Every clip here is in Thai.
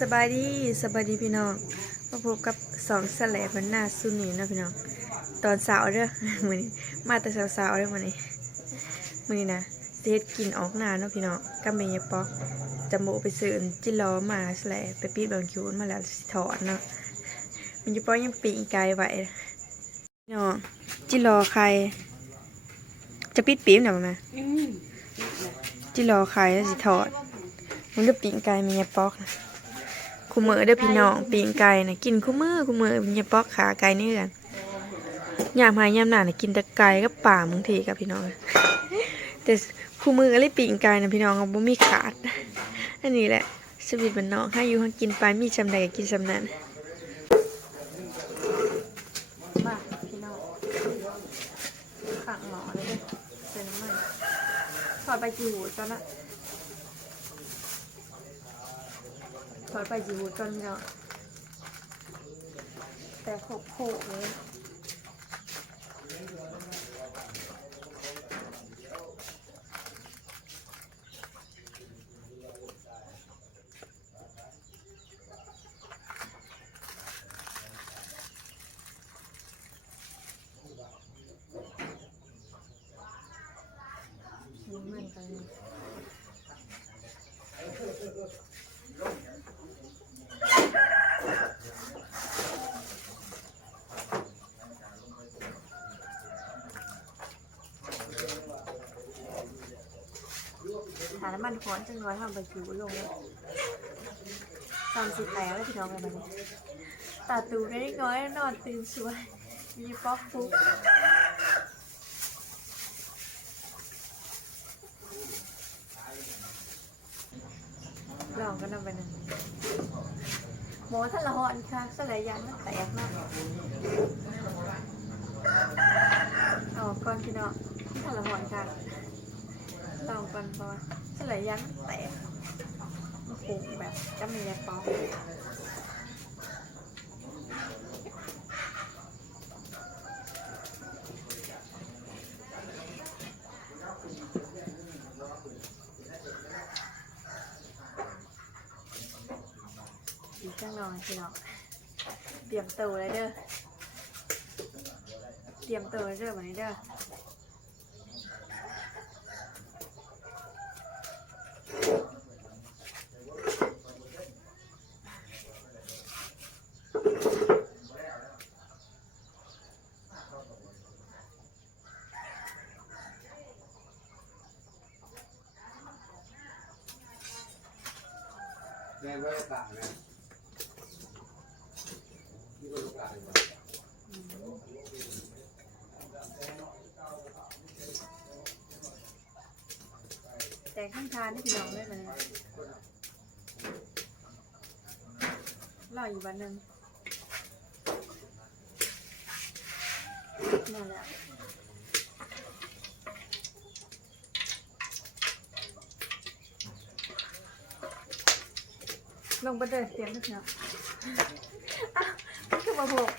สบายดีสบายดีพี่น้องมาพบกับสองแสลบวันหน้าซุนีนะพี่น้องตอนสาวเด้อมื้อนี้มาแต่สาวๆเด้อมื้อนี้มื้อนี้นะสิเฮ็ดกินออกหน้าเนาะพี่น้องกับแม่ยายป๊อกจะโมไปซื้ออันจิล้อมาแสลไปปีดบางคิวมาแล้วสิถอดเนาะแมันยายป๊อกยังปีกไกลไว้พี่น้องจิล้อใคร จะปิดปีมน่ะมาจิล้อใครแล้วสิถอดมันก็ปีงไก่มียาปอกนะ คู่มือเด้อพี่น้องปีงไก่นะกินคู่มือคู่มือมียปอกขาไก่นี่กันยามหายามหนานะกินแต่ไก่กับป่าบางทีกับพี่น้อง แต่คู่มือก็เลยปีงไก่นะพี่น้องบ่มีขาด อันนี้แหละชีวิตมันน้องให้อยู่ห้กินไปมีชำใดก็กินชำนั้นบ้าพี่น้องขังหมอเลยเด้อใส่น้ำมันถอดไปกี่ตอนนั้น ถอยไปจีบูดก่อนพี่น้องแต่โขกโขกเลยยิ้มเหมือนกัน หา น้ำมันร้อนจังน้อยทำไปผิวลงตอนสิแตกแล้วพี่น้องอะไรแบบนี้ตาตูได้น้อยนอนตื่นสวย มีป๊อกฟุกลองกันนำไปหนึ่งหมอท่านละหอนค่ะสลายยางมันแตกมากเอาก่อนพี่น้องท่านละหอนค่ะ ลองก่อนพอเฉลยยันแตกโอ้โหแบบจะมีอะไรป๊อกอีกจังนอนพี่น้องเตรียมตัวเลยเด้อเตรียมตัวเลยเด้อวันนี้เด้อ แม่ไม่ได้ต่างนะนี่ก็ลูกหลานแต่ข้างทานนี่พี่น้องได้ไหมรออยู่วันหนึ่งนั่นแหละ ลงไปเดินเสียงนิดเนาะอะนี่คือมาโบก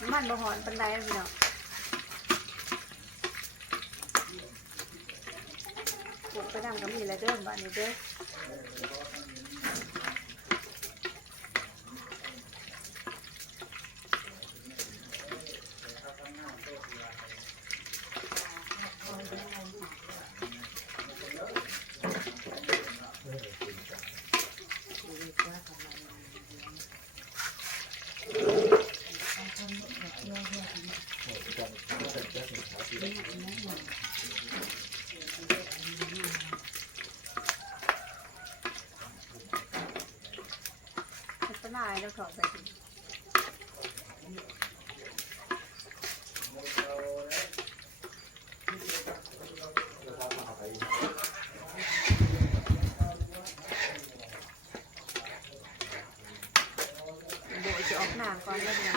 น้ำมันบะหอนปันไดนะพี่น้องปลูกไปนำก็มีอะไรเด้อบ้านนี้เด้อ พัฒนาแล้วถอดใส่ถุงโดยจะออกหนามก่อนเลยนะ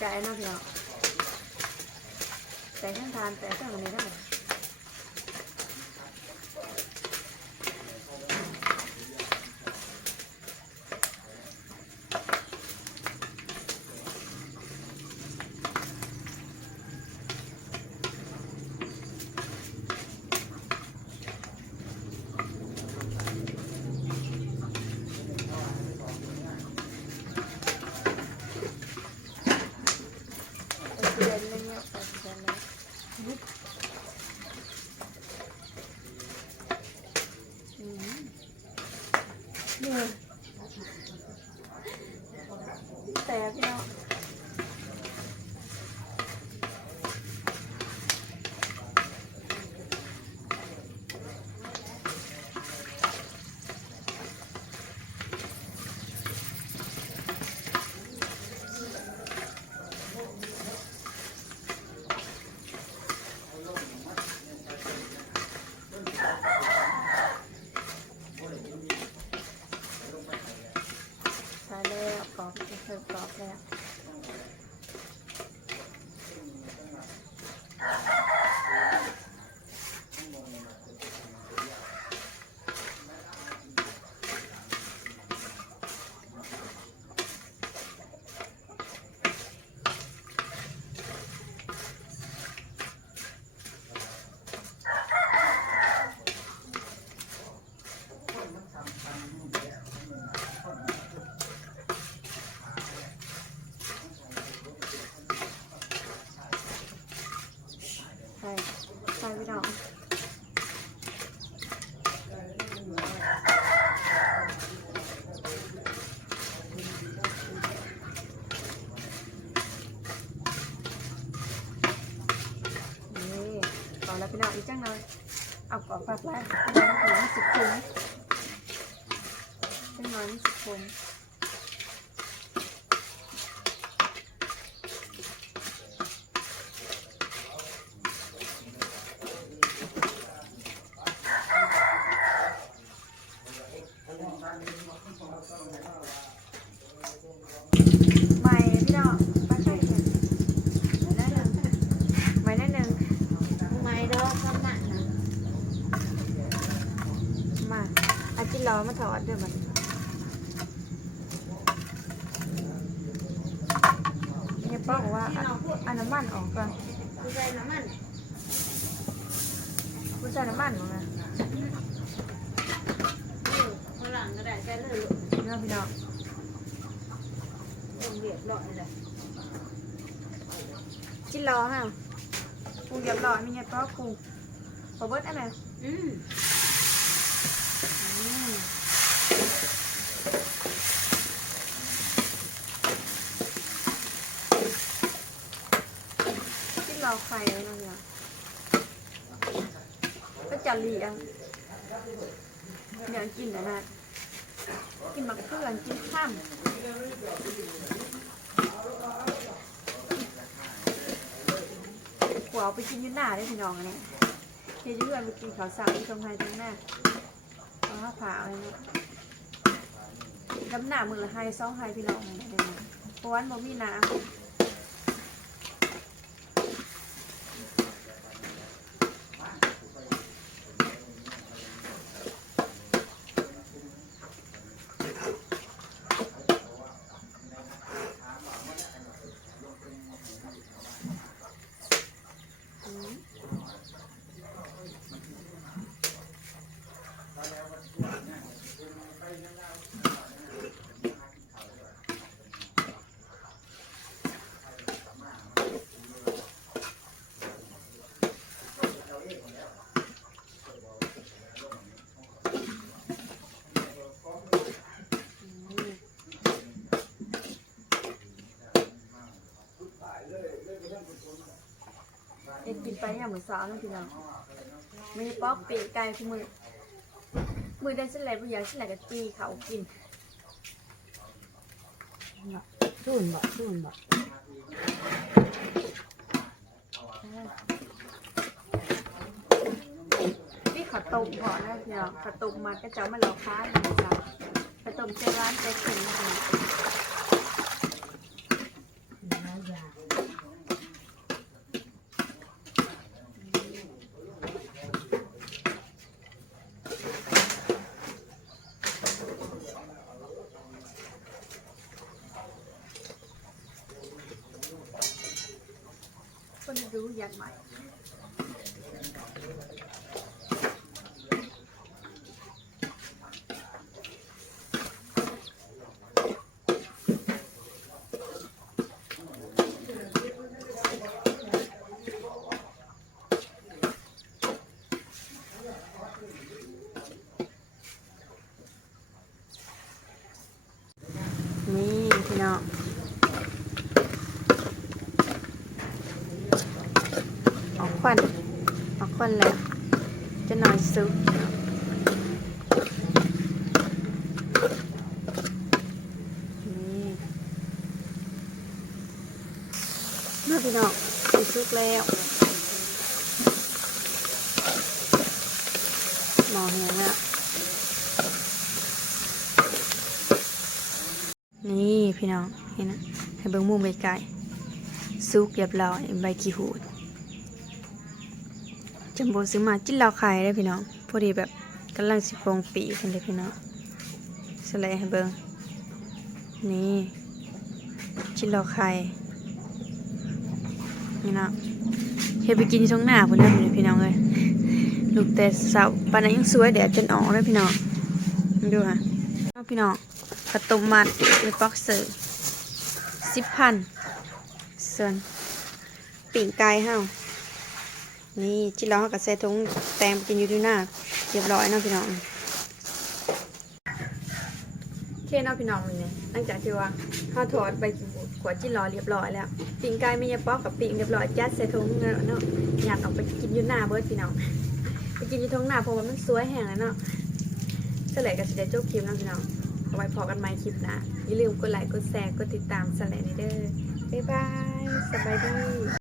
ใจเนาะพี่น้องแต่ทั้งทานแต่ทั้งนี้ทั้งหมด อนนึงเนี่ยไปเดือนแล้วอืมเนี่ยแต่พี่น้องใช้แล้วกรอบจะเพิ่มกรอบแล้วใช่ใช่พี่น้องนี่ก่อนแล้วพี่น้องอีกจังเลยเอกรอบปรับไว้ประมาณถึงสิบถุงจังน้อนี่สิบคน ไม่พี่น้องไม่ใช่เงินไม่ได้หนึ่งไม่ได้หนึ่ง ไม่ดอกคำนั้นนะ มา อาจิรอมาถอดเดี๋ยวมันเนี่ยป้าบอกว่าอะเอาน้ำมันออกก่อนคือใส่น้ำมันคุณใส่น้ำมันมั้งนะเออฝรั่งก็ได้ใส่เลยพี่น้องพี่น้องลงเรียบร้อยเลยจิรอฮะปรุงเรียบร้อยมีเนี่ยป้าปรุงขอเบิร์ดได้ไหมอืม อืมจิรอ ไข่แล้วนะเนี่ยก็จะเลี้ยงเดี๋ยวกินนะนะกินมะเขือกินข้ามหัวเอาไปกินยืนหน้าได้พี่น้องอันนี้เดี๋ยวจะเพื่อนไปกินข้าวสารที่ตรงไทยตรงหน้าเอาข้าวผ่าอะไรเนาะน้ำหนามือละไฮสองไฮพี่น้องเลยนะเพราะวันบ่มีน้ำ เอ็ดกินไปอย่างเหมือนสาวนะพี่น้องไม่ได้ป๊อกปีกไก่คือมือมือได้เส้นแหลกผู้ใหญ่เส้นแหลกกับจีเขากินสูนบ่สูนบ่พี่ขอต้มก่อนนะพี่น้องขอต้มมาก็จะเอามาหลอกค้าอยู่จ้ะขอต้มเจร้านใจถึงนะพี่น้อง หลายอย่ อยกใหม่นี่พี่น้องออก คนออกควันแล้ว จะหน่อยซุปนี่เมื่อพี่น้องสิซุกแล้วหมอเหียงแล้นี่พี่น้องเห็นนะให้เบิ่งมุมไกลๆซุกเรียบร้อยใบขี้หูด จำโบซื้อมาจิ้นเหล้าขายได้พี่น้องพอดีแบบกำลังสิโปรงปีกันเลยพี่น้องสไลด์ให้เบิ่งนี่จิ้นเหล้าขายนี่เนาะเฮ็ดไปกินช่วงหน้าพุ่นเด้อพี่น้องเอ้ยลูกแต่สาวปานนั้นยังสวยแดดจนออกเลยพี่น้องดูค่ะพี่น้องกระตุมมัดหรือบ็อกเซอร์สิบพันส่วนปิ่งไก่เฮา นี่จิเราเฮากับใส่ถุงแตงไปกินอยู่ที่หน้าเรียบร้อยเนาะพี่น้องเคเนาะพี่น้องมันเนี่ยหลังจากที่ว่าข้าวทอดใบกินขวดจิรอเรียบร้อยแล้วปิ่งไก่ไม่ยาป๊อกกับปิ่งเรียบร้อยจัดใส่ถุงเนาะหยัดออกไปกินอยู่หน้าเบิร์ดพี่น้องไปกินอยู่ท้องหน้าเพราะว่ามันสวยแห้งแล้วเนาะเสแล้วก็สิได้จบคลิปเนาะพี่น้องเอาไว้พอกันใหม่คลิปนะอย่าลืมกดไลค์กดแชร์กดติดตามสแลนเดอร์บ๊ายบายสบายดี